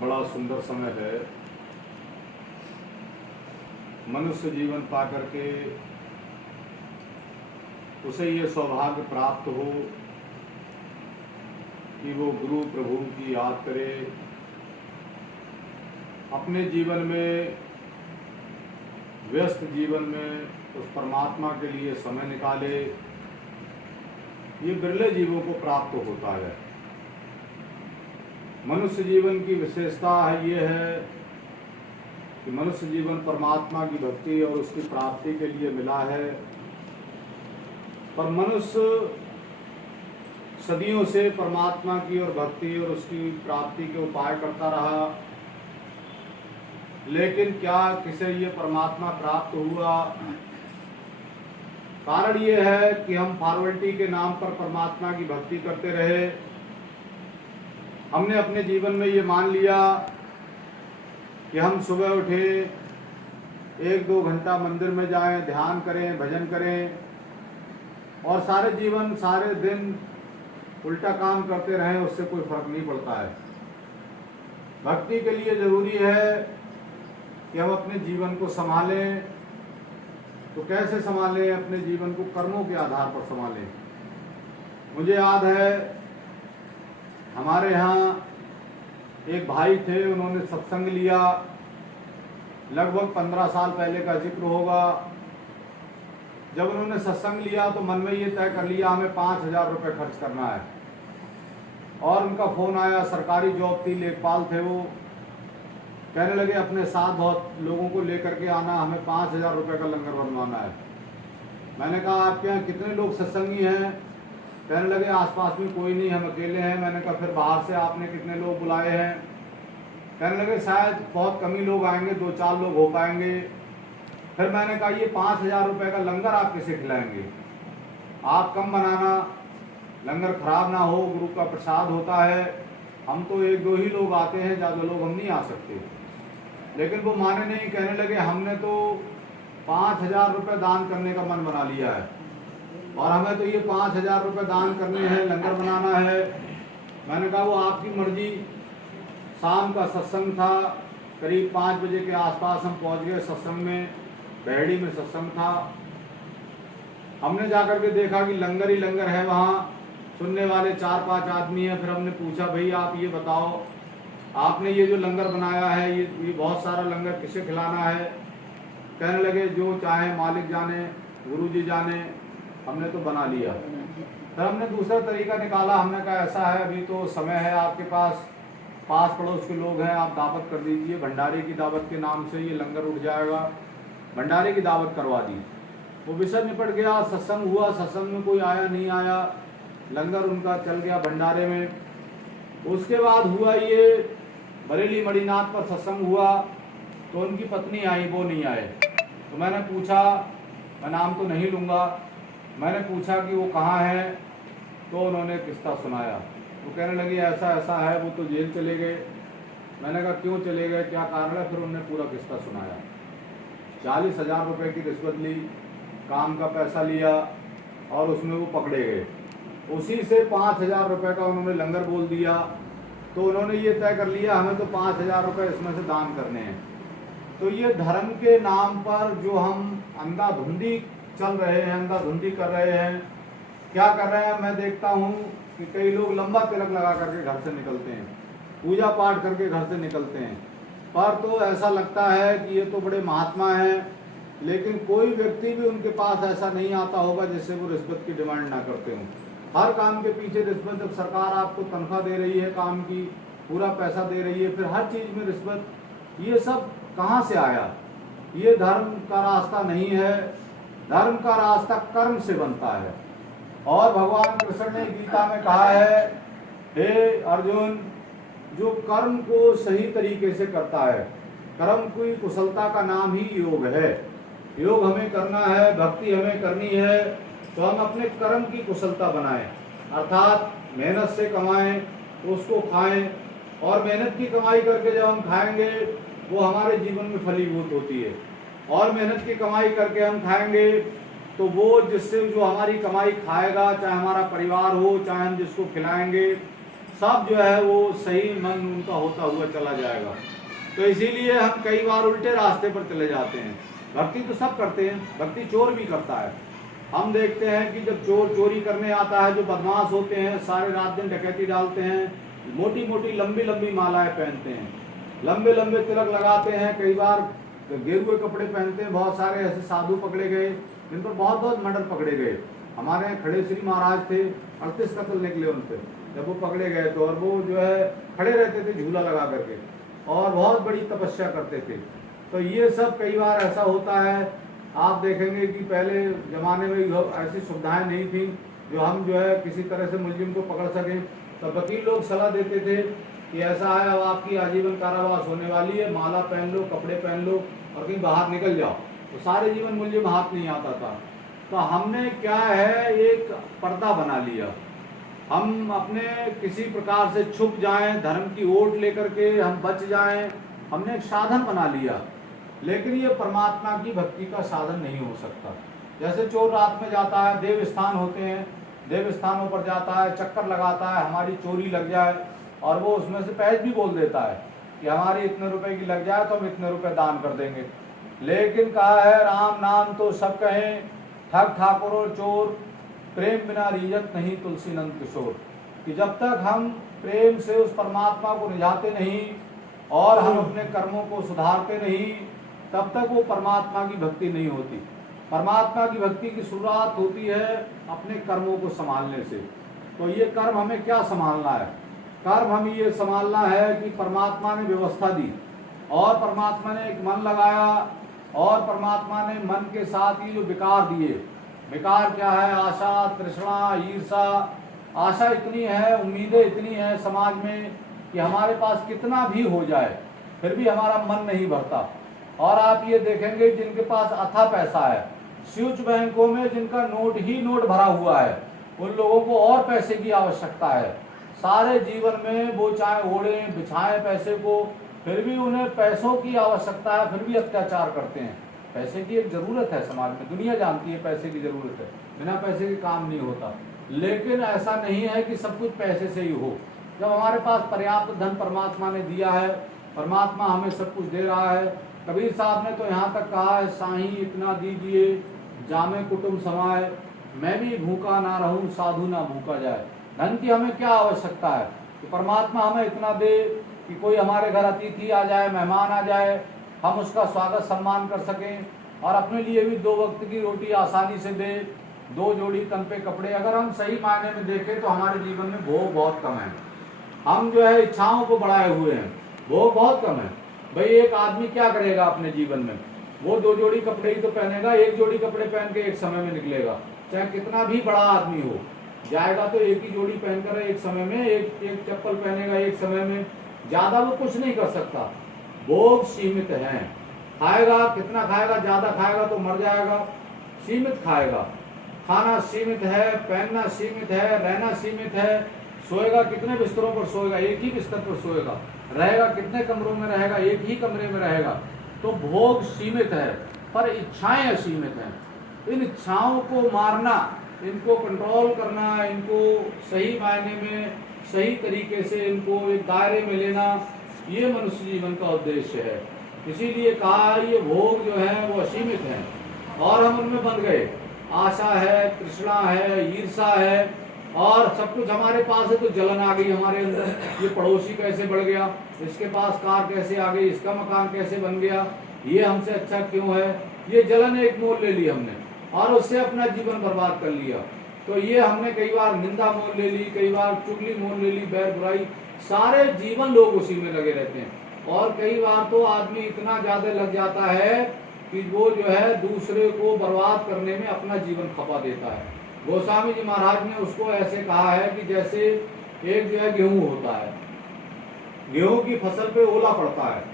बड़ा सुंदर समय है। मनुष्य जीवन पा करके उसे ये सौभाग्य प्राप्त हो कि वो गुरु प्रभु की याद करे, अपने जीवन में, व्यस्त जीवन में उस परमात्मा के लिए समय निकाले। ये बिरले जीवों को प्राप्त होता है। मनुष्य जीवन की विशेषता है ये है कि मनुष्य जीवन परमात्मा की भक्ति और उसकी प्राप्ति के लिए मिला है। पर मनुष्य सदियों से परमात्मा की और भक्ति और उसकी प्राप्ति के उपाय करता रहा, लेकिन क्या किसे ये परमात्मा प्राप्त हुआ? कारण ये है कि हम फॉर्मेलिटी के नाम पर परमात्मा की भक्ति करते रहे। हमने अपने जीवन में ये मान लिया कि हम सुबह उठे, 1-2 घंटा मंदिर में जाएं, ध्यान करें, भजन करें और सारे जीवन सारे दिन उल्टा काम करते रहें, उससे कोई फर्क नहीं पड़ता है। भक्ति के लिए जरूरी है कि हम अपने जीवन को संभालें। तो कैसे संभालें? अपने जीवन को कर्मों के आधार पर संभालें। मुझे याद है हमारे यहाँ एक भाई थे, उन्होंने सत्संग लिया, लगभग 15 साल पहले का जिक्र होगा। जब उन्होंने सत्संग लिया तो मन में ये तय कर लिया हमें 5,000 रुपये खर्च करना है। और उनका फ़ोन आया, सरकारी जॉब थी, लेखपाल थे वो। कहने लगे अपने साथ बहुत लोगों को लेकर के आना, हमें 5,000 रुपये का लंगर बनवाना है। मैंने कहा आपके यहाँ कितने लोग सत्संगी हैं? कहने लगे आसपास में कोई नहीं, हम अकेले हैं। मैंने कहा फिर बाहर से आपने कितने लोग बुलाए हैं? कहने लगे शायद बहुत कम ही लोग आएंगे, 2-4 लोग हो पाएंगे। फिर मैंने कहा ये 5,000 रुपये का लंगर आप किसे खिलाएंगे? आप कम बनाना, लंगर खराब ना हो, गुरु का प्रसाद होता है। हम तो 1-2 ही लोग आते हैं, ज़्यादा लोग हम नहीं आ सकते। लेकिन वो माने नहीं, कहने लगे हमने तो 5,000 रुपये दान करने का मन बना लिया है और हमें तो ये 5,000 रुपये दान करने हैं, लंगर बनाना है। मैंने कहा वो आपकी मर्जी। शाम का सत्संग था, करीब 5 बजे के आसपास हम पहुंच गए सत्संग में। बहड़ी में सत्संग था। हमने जाकर के देखा कि लंगर ही लंगर है, वहाँ सुनने वाले 4-5 आदमी हैं। फिर हमने पूछा भाई आप ये बताओ, आपने ये जो लंगर बनाया है ये बहुत सारा लंगर किसे खिलाना है? कहने लगे जो चाहे मालिक जाने, गुरुजी जाने, हमने तो बना लिया। फिर हमने दूसरा तरीका निकाला। हमने कहा ऐसा है, अभी तो समय है आपके पास पड़ोस के लोग हैं, आप दावत कर दीजिए, भंडारे की दावत के नाम से ये लंगर उठ जाएगा। भंडारे की दावत करवा दी। वो विषय निपट गया, सत्संग हुआ। सत्संग में कोई आया नहीं आया, लंगर उनका चल गया भंडारे में। उसके बाद हुआ ये बरेली मणिनाथ पर सत्संग हुआ तो उनकी पत्नी आई, वो नहीं आए। तो मैंने पूछा, मैं नाम तो नहीं लूँगा, मैंने पूछा कि वो कहाँ है? तो उन्होंने किस्सा सुनाया। वो कहने लगी ऐसा ऐसा है, वो तो जेल चले गए। मैंने कहा क्यों चले गए, क्या कारण है? फिर उन्होंने पूरा किस्सा सुनाया। 40,000 रुपये की रिश्वत ली, काम का पैसा लिया और उसमें वो पकड़े गए। उसी से 5,000 रुपये का उन्होंने लंगर बोल दिया। तो उन्होंने ये तय कर लिया हमें तो 5,000 रुपये इसमें से दान करने हैं। तो ये धर्म के नाम पर जो हम अंधाधुंधी चल रहे हैं, अंधाधुंधी कर रहे हैं, क्या कर रहे हैं? मैं देखता हूँ कि कई लोग लंबा तिलक लगा करके घर से निकलते हैं, पूजा पाठ करके घर से निकलते हैं। पर तो ऐसा लगता है कि ये तो बड़े महात्मा हैं, लेकिन कोई व्यक्ति भी उनके पास ऐसा नहीं आता होगा जिससे वो रिश्वत की डिमांड ना करते हों। हर काम के पीछे रिश्वत। जब सरकार आपको तनख्वाह दे रही है, काम की पूरा पैसा दे रही है, फिर हर चीज़ में रिश्वत, ये सब कहाँ से आया? ये धर्म का रास्ता नहीं है। धर्म का रास्ता कर्म से बनता है। और भगवान कृष्ण ने गीता में कहा है, हे अर्जुन, जो कर्म को सही तरीके से करता है, कर्म की कुशलता का नाम ही योग है। योग हमें करना है, भक्ति हमें करनी है, तो हम अपने कर्म की कुशलता बनाएं, अर्थात मेहनत से कमाएं, उसको खाएं। और मेहनत की कमाई करके जब हम खाएंगे वो हमारे जीवन में फलीभूत होती है। और मेहनत की कमाई करके हम खाएंगे तो वो जिससे जो हमारी कमाई खाएगा, चाहे हमारा परिवार हो, चाहे हम जिसको खिलाएंगे, सब जो है वो सही मन उनका होता हुआ चला जाएगा। तो इसीलिए हम कई बार उल्टे रास्ते पर चले जाते हैं। भक्ति तो सब करते हैं, भक्ति चोर भी करता है। हम देखते हैं कि जब चोर चोरी करने आता है, जो बदमाश होते हैं सारे रात दिन डकैती डालते हैं, मोटी मोटी लंबी लंबी मालाएं पहनते हैं, लंबे लंबे तिलक लगाते हैं, कई बार गेरुए कपड़े पहनते हैं। बहुत सारे ऐसे साधु पकड़े गए जिन पर बहुत बहुत मर्डर पकड़े गए। हमारे यहाँ खड़े श्री महाराज थे, 38 कत्ल निकले उन पर जब वो पकड़े गए तो। और वो जो है खड़े रहते थे झूला लगा करके और बहुत बड़ी तपस्या करते थे। तो ये सब कई बार ऐसा होता है। आप देखेंगे कि पहले ज़माने में ऐसी सुविधाएं नहीं थी जो हम जो है किसी तरह से मुलजिम को पकड़ सकें। तो वकील लोग सलाह देते थे कि ऐसा है, अब आपकी आजीवन कारावास होने वाली है, माला पहन लो, कपड़े पहन लो और कहीं बाहर निकल जाओ। तो सारे जीवन मुलजिम हाथ नहीं आता था। तो हमने क्या है, एक पर्दा बना लिया। हम अपने किसी प्रकार से छुप जाएं, धर्म की ओट लेकर के हम बच जाएं, हमने एक साधन बना लिया। लेकिन ये परमात्मा की भक्ति का साधन नहीं हो सकता। जैसे चोर रात में जाता है, देव स्थान होते हैं, देव स्थानों पर जाता है, चक्कर लगाता है हमारी चोरी लग जाए, और वो उसमें से पैसे भी बोल देता है कि हमारी इतने रुपए की लग जाए तो हम इतने रुपए दान कर देंगे। लेकिन कहा है राम नाम तो सब कहें, ठग ठाकुर और चोर, प्रेम बिना रीजत नहीं तुलसी नंद किशोर। कि जब तक हम प्रेम से उस परमात्मा को रिझाते नहीं और हम अपने कर्मों को सुधारते नहीं, तब तक वो परमात्मा की भक्ति नहीं होती। परमात्मा की भक्ति की शुरुआत होती है अपने कर्मों को संभालने से। तो ये कर्म हमें क्या संभालना है? कर्म हमें ये संभालना है कि परमात्मा ने व्यवस्था दी और परमात्मा ने एक मन लगाया और परमात्मा ने मन के साथ ही जो विकार दिए। विकार क्या है? आशा, तृष्णा, ईर्षा। आशा इतनी है, उम्मीदें इतनी है समाज में कि हमारे पास कितना भी हो जाए फिर भी हमारा मन नहीं भरता। और आप ये देखेंगे जिनके पास अथाह पैसा है, स्विच बैंकों में जिनका नोट ही नोट भरा हुआ है, उन लोगों को और पैसे की आवश्यकता है। सारे जीवन में वो चाहे ओढ़े बिछाएं पैसे को, फिर भी उन्हें पैसों की आवश्यकता है, फिर भी अत्याचार करते हैं। पैसे की एक जरूरत है समाज में, दुनिया जानती है पैसे की जरूरत है, बिना पैसे के काम नहीं होता। लेकिन ऐसा नहीं है कि सब कुछ पैसे से ही हो। जब हमारे पास पर्याप्त धन परमात्मा ने दिया है, परमात्मा हमें सब कुछ दे रहा है। कबीर साहब ने तो यहाँ तक कहा है, साही इतना दीजिए जामे कुटुंब समाए, मैं भी भूखा ना रहूं साधु ना भूखा जाए। धन की हमें क्या आवश्यकता है कि परमात्मा हमें इतना दे कि कोई हमारे घर अतिथि आ जाए, मेहमान आ जाए, हम उसका स्वागत सम्मान कर सकें और अपने लिए भी 2 वक्त की रोटी आसानी से दे, 2 जोड़ी तन पे कपड़े। अगर हम सही मायने में देखें तो हमारे जीवन में भोग बहुत कम है। हम जो है इच्छाओं को बढ़ाए हुए हैं, भोग बहुत कम है। भाई एक आदमी क्या करेगा अपने जीवन में? वो 2 जोड़ी कपड़े ही तो पहनेगा, 1 जोड़ी कपड़े पहन के एक समय में निकलेगा। चाहे कितना भी बड़ा आदमी हो, जाएगा तो एक ही जोड़ी पहनकर एक समय में, एक चप्पल पहनेगा एक समय में, ज्यादा वो कुछ नहीं कर सकता। भोग सीमित हैं। खाएगा कितना खाएगा? ज्यादा खाएगा तो मर जाएगा। सीमित खाएगा, खाना सीमित है, पहनना सीमित है, रहना सीमित है। सोएगा कितने बिस्तरों पर सोएगा? एक ही बिस्तर पर सोएगा। रहेगा कितने कमरों में रहेगा? एक ही कमरे में रहेगा। तो भोग सीमित है पर इच्छाएं असीमित हैं। इन इच्छाओं को मारना, इनको कंट्रोल करना, इनको सही मायने में सही तरीके से इनको एक दायरे में लेना, ये मनुष्य जीवन का उद्देश्य है। इसीलिए कहा ये भोग जो है वो असीमित हैं और हम उनमें बंध गए। आशा है, तृष्णा है, ईर्षा है और सब कुछ हमारे पास है तो जलन आ गई हमारे अंदर। ये पड़ोसी कैसे बढ़ गया, इसके पास कार कैसे आ गई, इसका मकान कैसे बन गया, ये हमसे अच्छा क्यों है? ये जलन एक मोल ले ली हमने और उससे अपना जीवन बर्बाद कर लिया। तो ये हमने कई बार निंदा मोल ले ली, कई बार चुगली मोल ले ली, बैर बुराई, सारे जीवन लोग उसी में लगे रहते हैं। और कई बार तो आदमी इतना ज्यादा लग जाता है कि वो जो है दूसरे को बर्बाद करने में अपना जीवन खपा देता है। गोस्वामी जी महाराज ने उसको ऐसे कहा है कि जैसे एक जो है गेहूं होता है, गेहूं की फसल पे ओला पड़ता है